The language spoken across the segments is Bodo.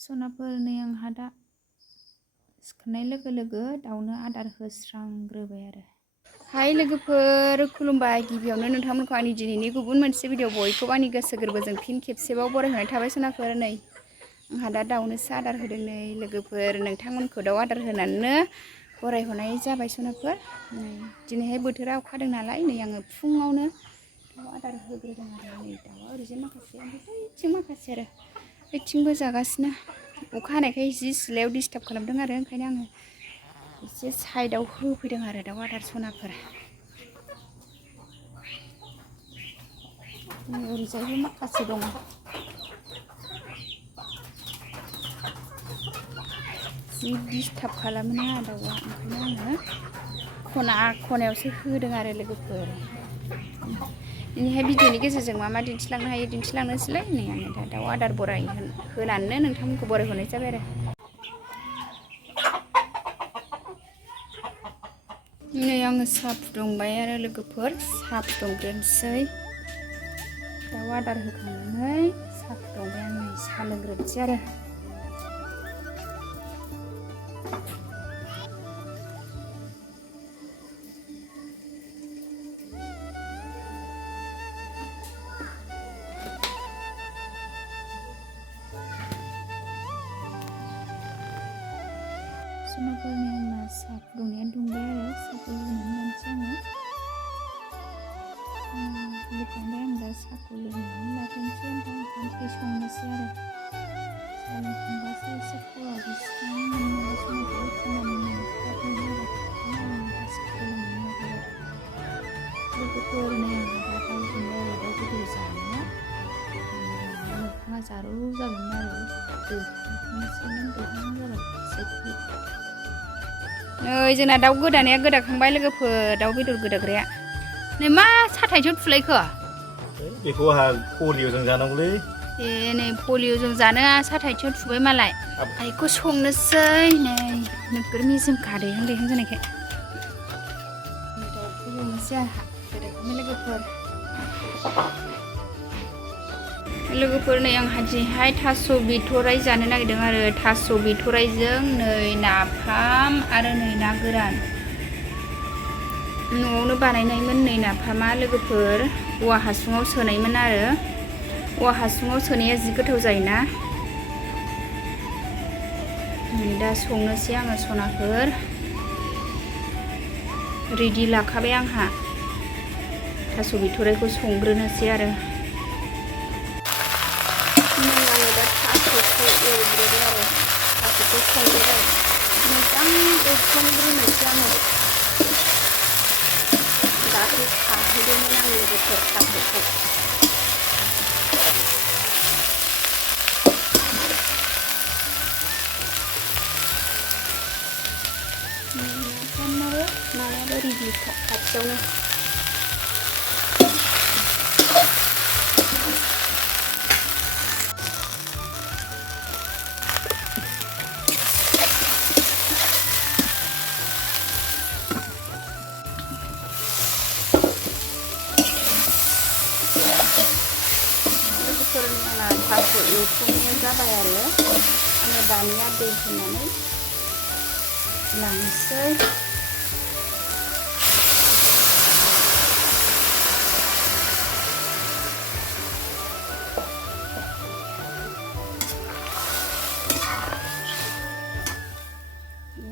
सनाफोर नै आंहा दा सिखारनाय लोगो लोगो दाउनो आदार होस्रांग्रोबाय आरो। हाय लोगोफोर, खुलुमबाय। गिबियावनो नोंथांमोनखौ आंनि दिनैनि गुबुन मोनसे भिडिअ बयखौबो आंनि गोसो गोरबोजों फिन खेबसेबाव बरायहरनाय थाबाय। सनाफोर नै आंहा दा दाउनोसो आदार होदों। नै लोगोफोर, नोंथांमोनखौ दाउ आदार होनानैनो बरायहरनाय जाबाय। सनाफोर नै दिनैहाय बोथोरा अखा हादों नालाय नै आङो फुङावनो दाउ आदार होग्रोदों आरो। नै दाउआ ओरैजाय माखासे, ओमफ्राय बैथिं माखासे आरो बैथिंबो जागासिनो। अखा हानायखाय जि सिलायाव डिस्टार्ब खालामदों आरो, ओंखायनो आङो एसे साइडआव होफैदों आरो दाउ आदार सनाफोर। ओरैजायबो माखासे दङ। जि डिस्टार्ब खालामोना दाउआ, ओंखायनो आङो खनायावसो होदों आरो लोगोफोर। दिनैहाय भिडिअनि गेजेरजों मा मा दिन्थिलांनो हायो दिन्थिलांनोसैलाय। नै आङो दा दाउ आदार होनानैनो नोंथांमोनखौ बरायहरनाय जाबाय आरो। नै आङो साहा फुदुंबाय आरो लोगोफोर, साहा फुदुंग्रोनोसै। दाउ आदार होखांनानै साहा फुदुंबाय आं। नै साहा लोंग्रोनोसै आरो। सनाफोरनि आंना साहा फुदुंनाया दुंबाय आरो, साहाखौ लोंनानै लानोसै आङो। लुखांबाय आं दा साहाखौ लोंनानै लाग्रोनोसै, ओमफ्राय ओंखाम ओंख्रि संनोसै आरो। साहा लोंखांबासो एसे खर'आबो स्रां मोनो नालाय सनाफोर, खामानि मावनो फ्राद मोनो आरो। ओंखायनो आं दा साहाखौ लोंनानै लाग्रोबाय। लोगोफोर नै आंहा दा दाउ संबाय आरो, दाउ बेदर जानो। मोखाङा जारौ जागोन आरो दैखांनोसैमोन, दैखांहां जाबाय एसे दै। नै जोंना दाउ गोदानाया गोदाखांबाय लोगोफोर, दाउ बेदर गोदाग्राया। नै मा साथायथियाव थुलायखो? बेखौ आंहा पलिअजों जानांगौलै। ए नै पलिअजों जानो साथायथियाव थुबाय मालाय। आइखौ संनोसै। नै नोगोर मेजेमखा दैहां दैहां जानायखाय। दाउखौ एवनोसै आंहा, गोदाखांबाय लोगोफोर। नै आंहा दिनैहाय थास' बिथ'राइ जानो नागिरदों आरो। थास' बिथ'राइजों नै नाफाम आरो नै ना गोरान। न'आवनो बानायनायमोन नै नाफामा लोगोफोर, औवा हासुङाव सोनायमोन आरो। औवा हासुङाव सोनाया जि गोथाव जायोना। नै दा संनोसै आङो सनाफोर। रेडि लाखाबाय आंहा, थास' बिथ'राइखौ संग्रोनोसै आरो। नै आङो दा थास'खौ एवग्रोबाय आरो, थास'खौ संग्रोबाय। मोजां एवफ्रामग्रोनोसै आङो। दाख्लै खाहैदोंमोन आं लोगोफोर थास'खौ। नाफामाबो नायाबो रेडिखा खाथियावनो। लोगोफोर आंना थास' एवथ्रमनाया जाबाय आरो। आङो दानिया दै होनानै लानोसै।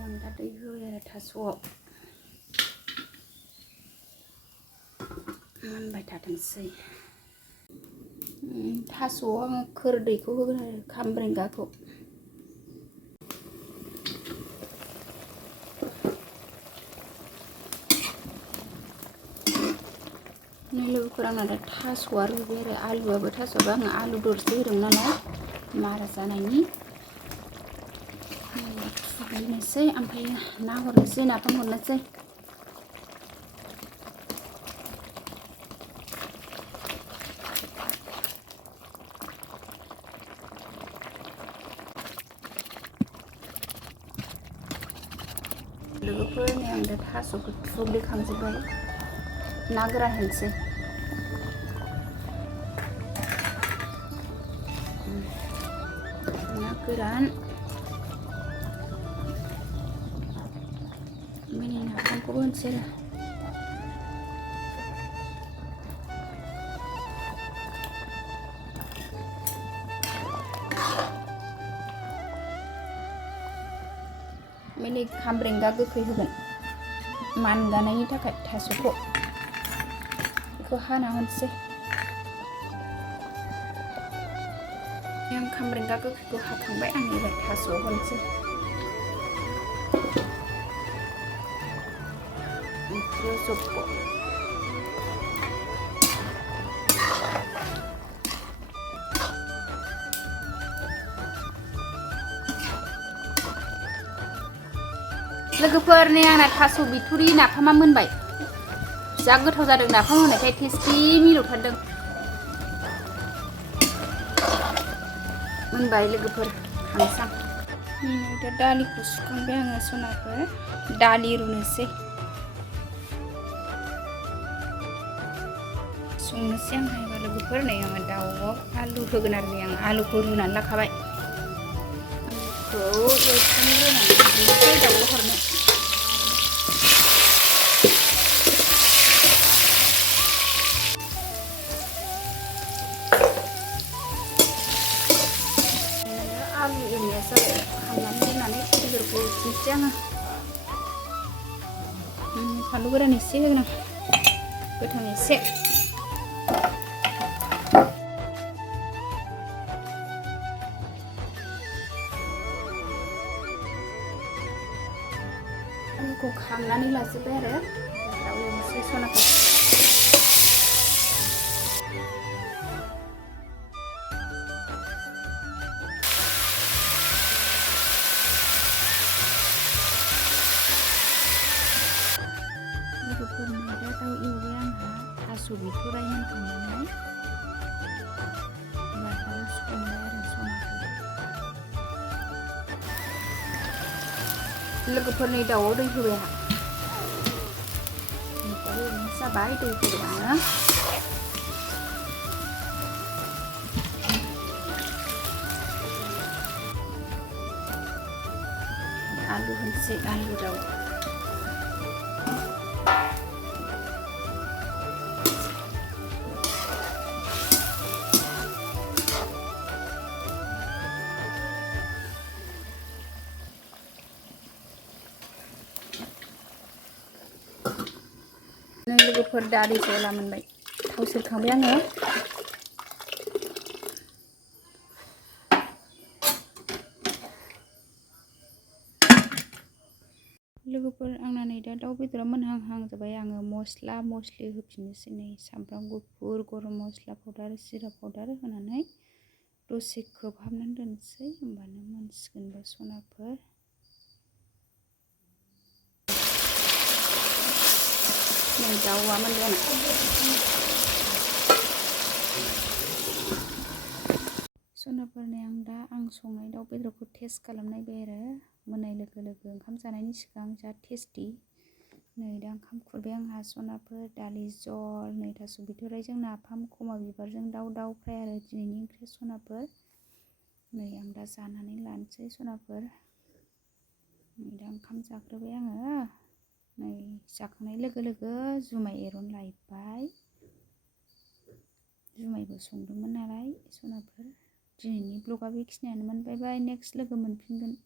आं दा दै होबाय आरो थास'आव। मोनबाय थाथोंसै। थास'आव आङो खोरदैखौ होगोन आरो, खामब्रेंगाखौ। नै लोगोफोर आंना दा थास'आ रुबाय आरो। आलुआबो थास'आबो आङो आलु दरसे होदोंमोन नालाय मारा जानायनि। थुग्लिनोसै, ओमफ्राय ना हरनोसै, नाफाम हरनोसै। लोगोफोर नै आं दा थास'खौ थुग्लिखांजोब्बाय, ना गोरान होनोसै। ना गोरान मिनि नाफामखौबो होनसै आरो मिनि खामब्रेंगा गोखै होगोन मानगानायनि थाखाय थास'खौ बेखौ हाना होनसै आं खामब्रेंगा गोखैखौ हाखांबाय आं एबार थास'आव होनसै ओंख्रियाव जब्ब' लोगोफोर नै आंना थास' बिथुरि नाफामा मोनबाय जा गोथाव जादों नाफाम होनायखाय टेस्टि मिलौथारदों मोनबाय लोगोफोर खांसां दा दालिखौ सुखांबाय आङो सनाफोर दालि रुनोसै संनोसै आं हायबा लोगोफोर नै आङो दाउआव आलु होगोन आरो नै आं आलुखौ रुनानै लाखाबाय आलुखौ एवफ्रामग्रोनानै लानोसै दाउआव हरनो आलु एवनाया जाबाय खांनानै दोननानै बेदरखौ एवफिनसै आङो फानलु गोरान एसे होगोन आं गोथां एसे आलुखौ खांनानै लाजोब्बाय आरो दाउ एवनोसै सनाखौ लोगोफोरनो दा दाउ एवबाय आंहा थास' बिथ'राइ होनखांनानै एबार दाउ संबाय आरो सनाखौ लोगोफोरनि दाउआव दै होबाय आंहा दाउ एवनाय जाबाय दै होबाय आङो आलु होनसै आलु दाउ नै लोगोफोर दालि जला मोनबाय थाव सेरखांबाय आङो लोगोफोर आंना नै दा दाउ बेदरा मोनहां जाबाय आङो मस्ला मस्लि होफिननोसै नै सामब्राम गुफुर गरम मस्ला पाउदार जिरा पाउदार होनानै दसे खोबहाबनानै दोनसै होमबानो मोनसिगोनबो सनाफोर नै दाउआ मोनबाय सनाफोरनि आं संनाय दाउ बेदरखौ टेस्ट खालामनायबाय आरो मोननाय लोगो लोगो ओंखाम जानायनि सिगां जा टेस्टि नै दा ओंखाम खुरबाय आंहा सनाफोर दालि जल नै थास' बिथ'राइजों नाफाम खमा बिबारजों दाउ फ्राय आरो दिनैनि ओंख्रि सनाफोर नै आं दा जानानै लानोसै सनाफोर नै दा ओंखाम जाग्रोबाय आङो नै जाखांनाय लोगो लोगो जुमाय एरनलायबाय जुमायबो संदोंमोन नालाय सनाफोर दिनैनि ब्लगा बेखिनियानोमोन बाय बाय नेक्स्ट लोगो मोनफिनगोन।